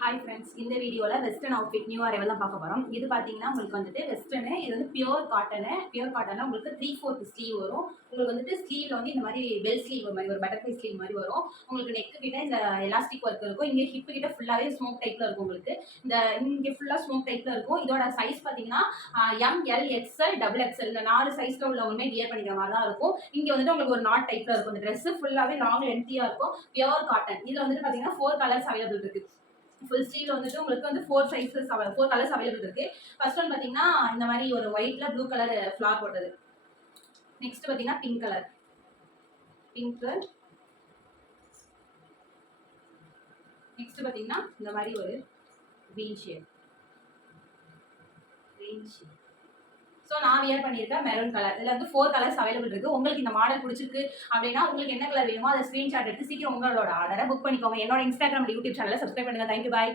Hi friends, இந்த வீடியோவில் western outfit new arrival தான் பார்க்க போகிறோம். இது பார்த்தீங்கன்னா உங்களுக்கு வந்துட்டு வெஸ்டர்னு, இது வந்து பியூர் காட்டனில் உங்களுக்கு 3/4 ஸ்லீவ் வரும். உங்களுக்கு வந்துட்டு ஸ்லீவில் வந்து இந்த மாதிரி பெல் ஸ்லீவ் மாதிரி ஒரு பட்டர்ஃப்ளை ஸ்லீவ் மாதிரி வரும். உங்களுக்கு நெக்கு கிட்ட இந்த எலாஸ்டிக் ஒர்க் இருக்கும். இங்கே ஹிப்பு கிட்ட ஃபுல்லாகவே ஸ்மோக் டைப்பில் இருக்கும். உங்களுக்கு இந்த இங்கே ஃபுல்லாக ஸ்மோக் டைப்பில் இருக்கும். இதோட சைஸ் பார்த்தீங்கன்னா ML, XL, XXL இந்த 4 சைஸில் உள்ளவங்களுமே வியர் பண்ணிக்கிற மாதிரி தான் இருக்கும். இங்கே வந்துட்டு உங்களுக்கு ஒரு நாட் டைப்பில் இருக்கும். இந்த ட்ரெஸ்ஸு ஃபுல்லாகவே லாங் லென்த்தியாக இருக்கும். Pure cotton. இதில் வந்துட்டு பார்த்தீங்கன்னா 4 கலர்ஸ் அவைலபிள் இருக்குது. ஃபுல் ஸ்லீவ் வந்துட்டு உங்களுக்கு வந்து 4 சைஸஸ் 4 கலர்ஸ் அவைலபிள் இருக்கு. ஃபர்ஸ்ட் ஒன் பார்த்தீங்கன்னா இந்த மாதிரி ஒரு ஒயிட்ல ப்ளூ கலர் ஃப்ளார் போட்டது. நெக்ஸ்ட் பார்த்தீங்கன்னா பிங்க் கலர். நெக்ஸ்ட் பார்த்தீங்கன்னா இந்த மாதிரி ஒரு கிரீன் ஷேட். ஸோ நான் வியர் பண்ணியிருக்கேன் மெரூன் கலர். இதில் வந்து 4 கலர்ஸ் அவைலபிள் இருக்குது. உங்களுக்கு இந்த மாடல் பிடிச்சிருக்கு அப்படின்னா உங்களுக்கு என்ன கலர் வேணுமோ அதை ஸ்க்ரீன்ஷாட் எடுத்து சீக்கிரம் உங்களோட ஆர்டரை புக் பண்ணிக்கோங்க. என்னோட இன்ஸ்டாகிராம் யூடியூப் சேனலை சப்ஸ்கிரைப் பண்ணுங்கள். தேங்க்யூ, பாய்.